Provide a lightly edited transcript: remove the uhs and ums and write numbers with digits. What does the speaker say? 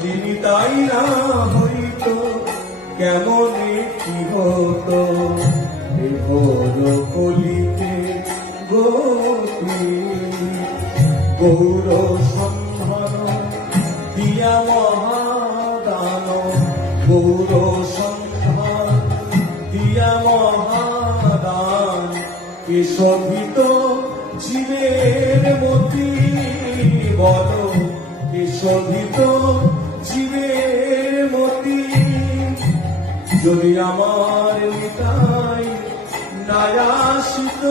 যিনি তাই না হইতো কেমন কি হতো এ ঘোর কলিতে গতি গৌর সন্ধান দিয়া মহাদান গৌর সন্ধান দিয়া মহাদান কে শোভিত জীবের মতি বল কে শোভিত জীবের মতি যদি আমার নিতাই না আসিত